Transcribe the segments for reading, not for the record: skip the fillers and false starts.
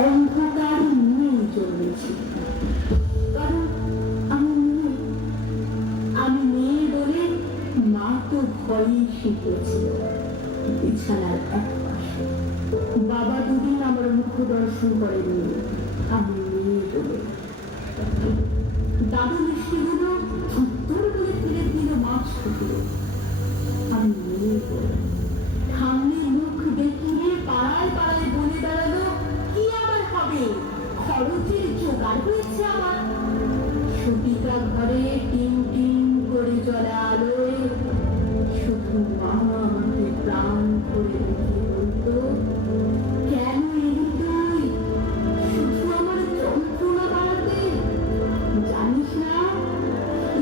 অন্ধকার নিয়েই জন্মেছি। কারণ আমি মেয়ে, আমি মেয়ে বলে মা তো ভয়ই শিখেছিল। বিছানার এক পাশে বাবা দুদিন আমার মুখ দর্শন করেনি, আমি মেয়ে বলে। দাদু মিষ্টিগুলো উত্তর বলে ফিরে দিল মাছ ফুটিয়ে, আমি মেয়ে বলে। ঠাম্মির মুখ দেখিয়ে পাড়ায় পাড়ায় বলে বেড়ালো, কি আমার হবে, খরচের জোগাড় হয়েছে আমার। সুটিকা ঘরে টিম টিম করে জ্বলা আলোয় শুধু মা আমাকে প্রাণ করে রেখে বলতো, কেন এলি তুই শুধু আমার যন্ত্রণা বাড়াতে? জানিস না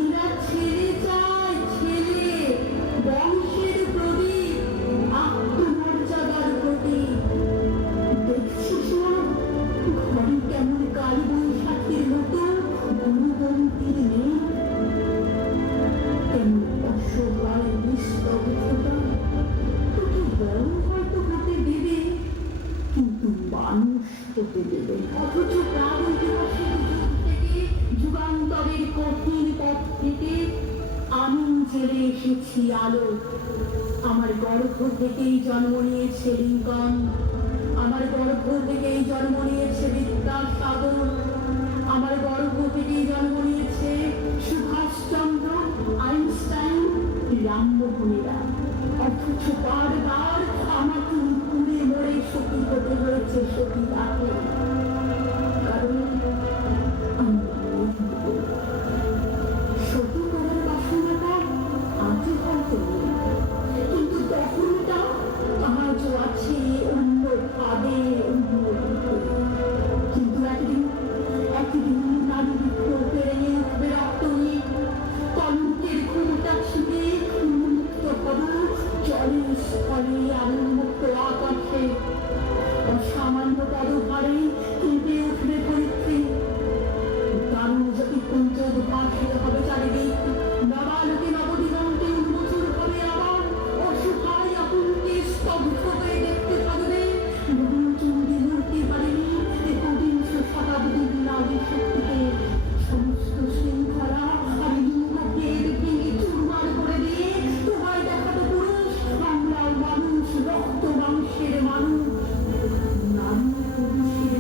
এরা ছেলে চায়, ছেলে, বংশের প্রদীপ, আত্মমর্যাদার প্রতীক। দেখছিস না ঘরে কেমন কাল বৈশাখীর মতো গুরুবন্তীর নেই, কেমন অসহায় নিস্তব্ধতা। তোকে বড় হয়তো হতে দেবে, কিন্তু মানুষ হতে দেবে। অথচ প্রাণ ইতিহাসের যুগ থেকে, যুগান্তরের কঠিন পথ থেকে আমি জেলে এসেছি আলো। আমার গর্ভ থেকেই জন্ম নিয়েছে লিঙ্কন, আমার গর্ভ থেকেই জন্ম নিয়েছে বিদ্যাসাগর, আমার গর্ভ থেকেই জন্ম নিয়েছে সুভাষচন্দ্র, আইনস্টাইন, রামমোহনেরা। অথচ বারবার আমাকে পুড়ে মরে সতী হতে হয়েছে সতীদাকে। কারণ আমি সতী করার বাসনাটা আজও হয়তো নেই, কিন্তু তখনটা আজও আছে অন্য ভাবে, অন্য রূপে। কিন্তু একদিন নারী বিক্ষোভ পেরিয়ে উঠবে রক্তহীন, কলঙ্কের ঘুমটা ছিপে উন্মুক্ত হব জলে স্থলে আলোন্মুক্ত আকাশে। অসামান্য পদভারে কেঁপে উঠবে ধরিত্রী, দারুণ জ্যোতিপুঞ্জ উদ্ভাসিত হবে চারিদিক, নবালোকে নবদিগন্তে উন্মোচন হবে আবার। অসহায় আকুলকে স্তব্ধ হয়ে দেখতে পারবে রবীন্দ্রচন্দ্রী মূর্তি পারেনি একবিংশ শতাব্দীর নারী শক্তিকে। সমস্ত শৃঙ্খলা আর লিঙ্গভেদ ভেঙে চুরমার করে দিয়ে তোমায় দেখাতো পুরুষ, বাংলার মানুষ, রক্ত মাংসের মানুষ। নারী পুরুষের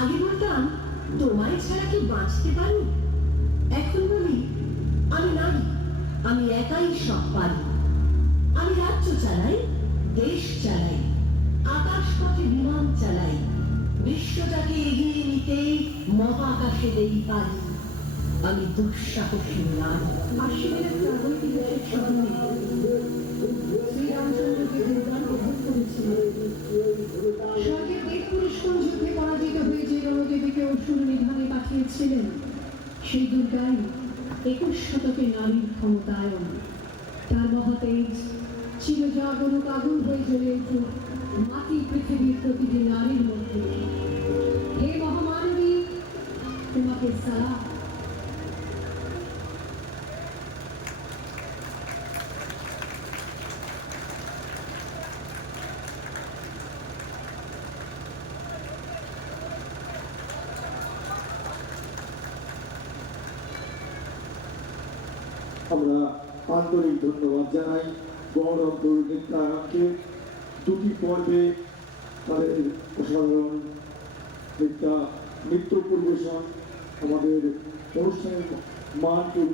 আগে বলতাম তোমায় ছাড়া কি বাঁচতে পারি, এখন বলি আমি নারী, আমি একাই সব পারি। আমি রাজ্য চালাই, দেশ চালাই, আকাশ পথে বিমান চালাই, বিশ্বটাকে এগিয়ে নিতে মহাকাশে দেই পারি। আমি দুঃসাহসী নারী। আশ্বিনের প্রাগৈতিক দেশের স্মরণে শ্রীরামচন্দ্রকে দুর্গান প্রভোগ করেছিলেন। স্বর্গের দেবপুরুষ কোন যুদ্ধে পরাজিত হয়ে যে রণদেবীকে অসুর নিধানে পাঠিয়েছিলেন, সেই দুর্গাই 21 শতকে নারীর ক্ষমতায়ন। তার মহাতেজ চিরজাগরুক আগুন হয়ে জ্বলে উঠুক মাটি পৃথিবীর প্রতিটি নারীর মধ্যে। হে মহামানবী, তোমাকে সালাম। আমরা আন্তরিক ধন্যবাদ জানাই বহরমপুর নৃত্যায়নকে। দুটি পর্বে তাদের অসাধারণ নৃত্য পরিবেশন আমাদের অনুষ্ঠানের মান